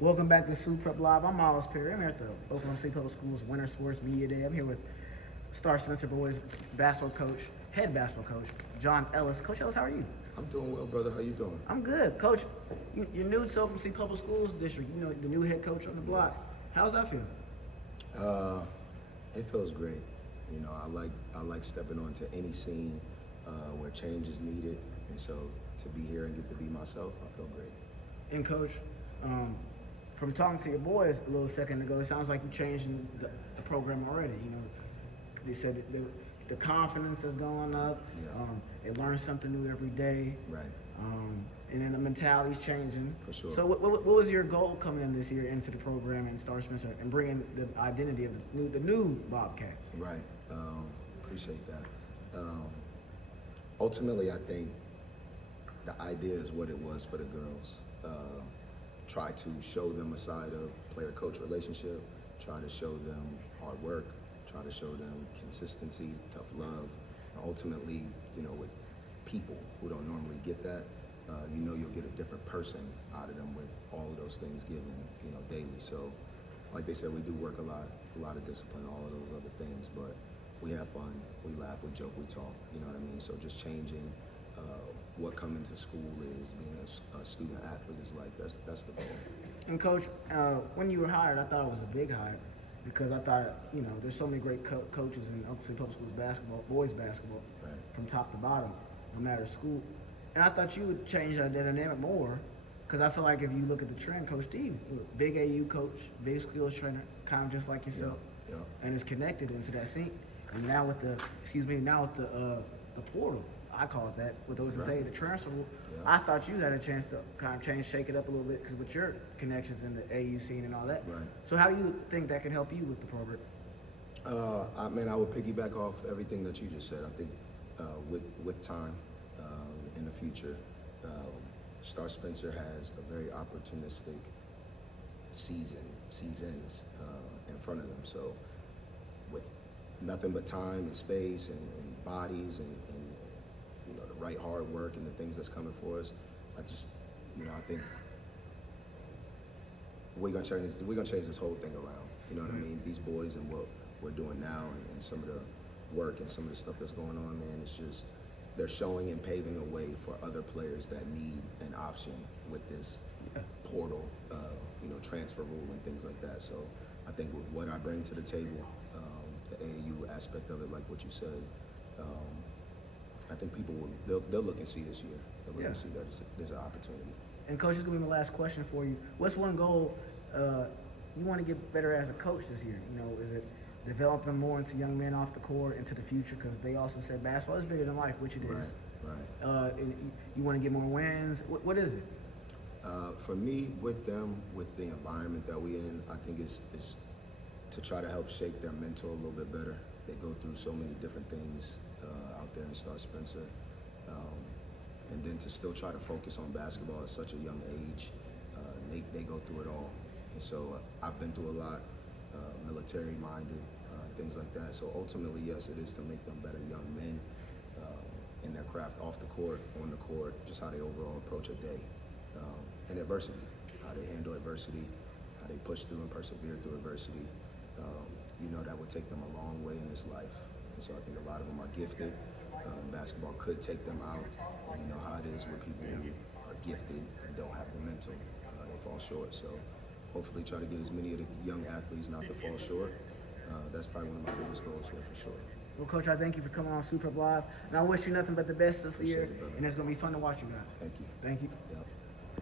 Welcome back to Super Prep Live. I'm Miles Perry. I'm here at the Oklahoma State Public Schools Winter Sports Media Day. I'm here with Star Spencer Boys basketball coach, head basketball coach, John Ellis. Coach Ellis, how are you? I'm doing well, brother. How you doing? I'm good. Coach, you're new to Oklahoma State Public Schools District. You know, the new head coach on the block. How's that feel? It feels great. You know, I like stepping onto any scene where change is needed, and so to be here and get to be myself, I feel great. And Coach, from talking to your boys a little second ago, it sounds like you're changing the program already. You know, they said that the confidence is going up. Yeah. They learn something new every day. Right. And then the mentality's changing. For sure. So what was your goal coming in this year into the program and Star Spencer and bringing the identity of the new Bobcats? Right. Appreciate that. Ultimately, I think the idea is what it was for the girls. Try to show them a side of player-coach relationship, try to show them hard work, try to show them consistency, tough love. And ultimately, you know, with people who don't normally get that, you know you'll get a different person out of them with all of those things given, you know, daily. So, like they said, we do work a lot of discipline, all of those other things, but we have fun, we laugh, we joke, we talk, you know what I mean? So just changing what coming to school is, being a student athlete is like, that's the goal. And Coach, when you were hired, I thought it was a big hire because I thought, you know, there's so many great coaches in Oklahoma State Public Schools basketball, boys basketball, right, from top to bottom, no matter school. And I thought you would change that dynamic more because I feel like if you look at the trend, Coach Steve, big AU coach, big skills trainer, kind of just like yourself, and is connected into that scene. And now with the portal, I call it that, with those say the transfer rule, I thought you had a chance to kind of change, shake it up a little bit because with your connections in the AU scene and all that. Right. So how do you think that can help you with the program? I would piggyback off everything that you just said. I think with time in the future, Star Spencer has a very opportunistic seasons in front of them. So with nothing but time and space and bodies and you know, the right hard work and the things that's coming for us, I think we're gonna change this whole thing around. You know what I mean? These boys and what we're doing now and some of the work and some of the stuff that's going on, man, it's just they're showing and paving a way for other players that need an option with this portal, you know, transfer rule and things like that. So I think with what I bring to the table, the AAU aspect of it, like what you said, I think people they'll look and see this year. They'll look and see that there's an opportunity. And Coach, this is gonna be my last question for you. What's one goal you want to get better as a coach this year? You know, is it developing more into young men off the court into the future? Because they also said basketball is bigger than life, which it is. Right. And you want to get more wins. What is it? For me, with them, with the environment that we're in, I think it's to try to help shape their mental a little bit better. They go through so many different things out there in Star Spencer. And then to still try to focus on basketball at such a young age, they go through it all. And so I've been through a lot, military-minded, things like that. So ultimately, yes, it is to make them better young men in their craft off the court, on the court, just how they overall approach a day. And adversity, how they handle adversity, how they push through and persevere through adversity. You know, that would take them a long way in this life. And so I think a lot of them are gifted. Basketball could take them out. And you know how it is with people who are gifted and don't have the mental. They fall short. So hopefully try to get as many of the young athletes not to fall short. That's probably one of my biggest goals here for sure. Well, Coach, I thank you for coming on Super Live. And I wish you nothing but the best this year. Appreciate it, brother. And it's going to be fun to watch you guys. Thank you. Thank you. Yep.